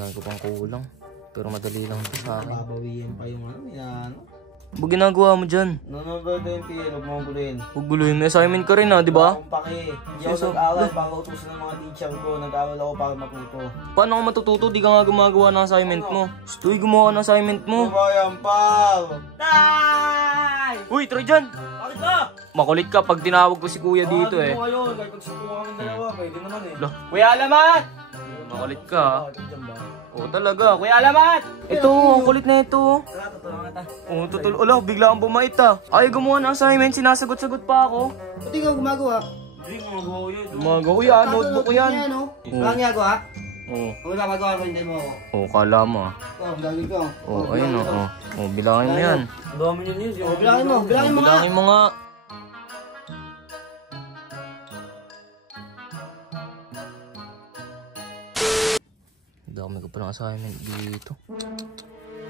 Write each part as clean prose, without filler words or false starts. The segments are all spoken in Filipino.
Dahil ko pang kulang. Pero madali lang ito sa akin. Babawiin pa yung ano. Ano ginagawa mo dyan? Nanonood na yung PL, huwag mong guluhin. Huwag guluhin. May assignment ka rin di ba? Akong paki. Hindi ako nag-aaral para utusan ng mga teacher ko. Nag-aaral ako para matuto. Paano ka matututo? Di ka nga gumagawa ng assignment mo. Stoy, gumawa ng assignment mo. Ano ba yan, pal? Tay! Uy, try dyan! Bakit ba? Makulit ka pag tinawag ko si kuya dito Bakit mo ngayon? Kahit pagsubukan kami dalawa, pwede naman eh. Kuya Alamat! Makulit ka Dyan ba? Oo talaga. Kuya Alamat! Ito, ang kulit na ito. Tara, tutulungan kita. Oo, Ala, bigla akong bumait Ay, gumawa ng assignment. Sinasagot-sagot pa ako. Ba't ikaw gumagawa? Hindi, gumagawa ko yun. Gumagawa ko notebook ko yan. Walang ginagawa? Oo. Kung napagawa ko, hindi mo ako. Oo, kala mo Lagi ko. ayun bilangin mo yan. Ang dami yun yun. Bilangin mo nga. Bilangin mo nga. Dami ko pa ng assignment dito.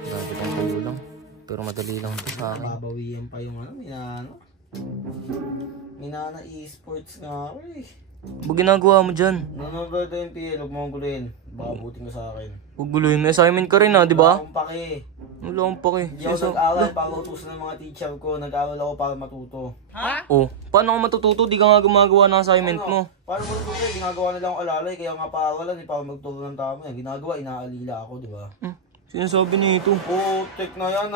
Dami ko pang kulang. Pero madali lang ito sa akin. Babawiin pa yung Minana esports nga ako eh. Ba't ginagawa mo dyan? Nanonood na yung PL, huwag mong guluhin. Baka buting ka sa akin. Huwag guluhin. May assignment ka rin di ba? Akong paki. Wala akong pake. Hindi ako nag-aaral para utusan ng mga teacher ko. Nag-aaral ako para matuto. Paano ka matututo? Di ka nga gumagawa ng assignment mo. Paano mo ito eh? Ginagawa nila akong alalay. Kaya nga paaralan para magturo ng tama. Ginagawa, inaalila ako, di ba? Sinasabi nito. Tek na yan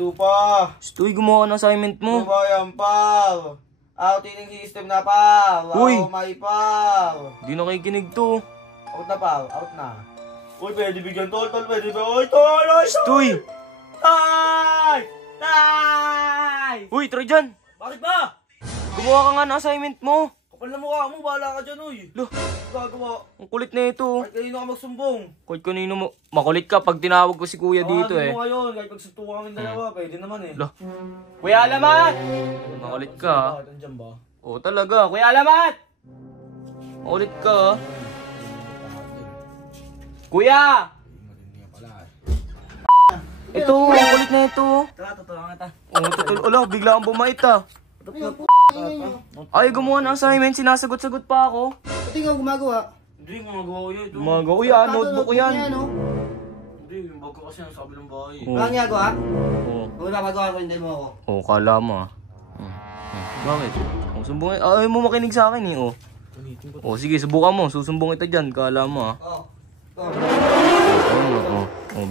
lupa. Stoy, gumawa ng assignment mo. Ano ba yan, pal? Outing system na, pal. Uy! Oh my pal. Di nakikinig to. Out na, pal. Out na. Uy, pwede bigyan tol. Pwede ba? Uy, tol! Stoy! Tay! Tay! Uy, try dyan! Bakit ba? Gumawa ka nga ng assignment mo. Kapal na mukha mo. Bahala ka dyan, uy. Gagawa. Ang kulit na ito. Kahit kanino ka magsumbong. Kahit kanino mo. Makulit ka pag tinawag ko si kuya dito Mo ngayon. Kahit pagsutukan kami dalawa, pwede naman eh. Kuya Alamat! Makulit ka Bakit andyan ba? Oo talaga. Kuya Alamat! Makulit ka Kuya! Ito, ang kulit na ito. Tara, tutulungan kita. Ala, bigla akong bumait Ay, gumawa ng assignment. Sinasagot-sagot pa ako. Ba't ikaw gumagawa? Hindi, gumagawa ko yun. Gumagawa notebook ko yan. Hindi, yung bag ko kasi nasa kabilang bahay. Walang ginagawa? Oo. Kung napagawa ko, hindi mo ako. Oo, kala mo Bakit? Sumbungin. Ayaw mo makinig sa akin sige, subukan mo. Susumbong kita dyan. Kala mo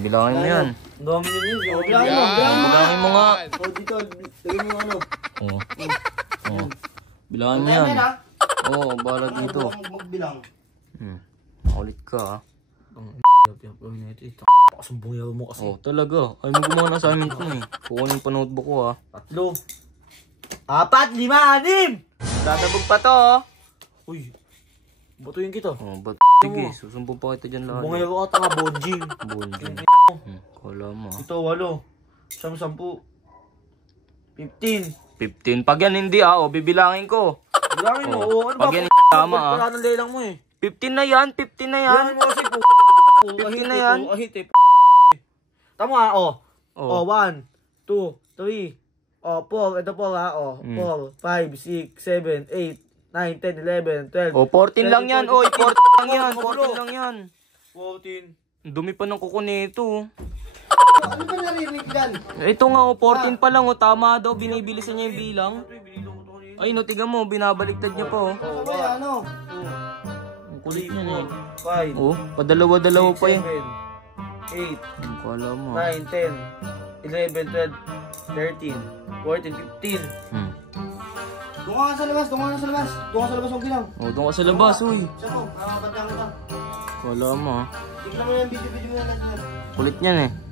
bilangin mo yan. Ang dami yun yun. Bilangin mo nga. Dito, lagyan mo ano. Bilangin mo yan. Oo, bahala dito. Magbilang. Makulit ka Pakasumbong mo kasi. talaga. Ay mo gumawa ng assignment mo Kukunin pa notebook ko 3, 4, 5, 6! Dadabog pa to Uy, batuyin kita. ba't sige, susumbong pa kita dyan lahat. Bungay ako tanga, bonjing. Bonjing. Kala mo Ito, 8, 10, 15. 15. Pag yan hindi bibilangin ko. Bilangin mo, ano ba? Pag yan tama Wala ng lelang mo eh. 15 na yan, 15 na yan. Bilangin mo kasi po. 15 na yan. Ahit eh. Tama 1, 2, 3, 4, ito 4 4, 5, 6, 7, 8, 9, 10, 11, 12. 14 lang yan. 14 lang yan. 14 lang yan. 14. Dumi pa ng kuko nito. Ano ba naririnig yan? Ito nga 14 pa lang tama daw. Binibilisan niya yung bilang. Ay no, tiga mo. Binabaliktad niya pa Ano ba yan, ano? Ang kulit niya 5, padalawa-dalawa pa yan. 8, Kala mo 9, 10, 11, 12, 13, 14, 15. Doon ka sa labas, huwag bilang. doon ka sa labas, uy. Siya mo, nakakabantang kita. Kala mo Tignan mo yung video mo na natin. Kulit niyan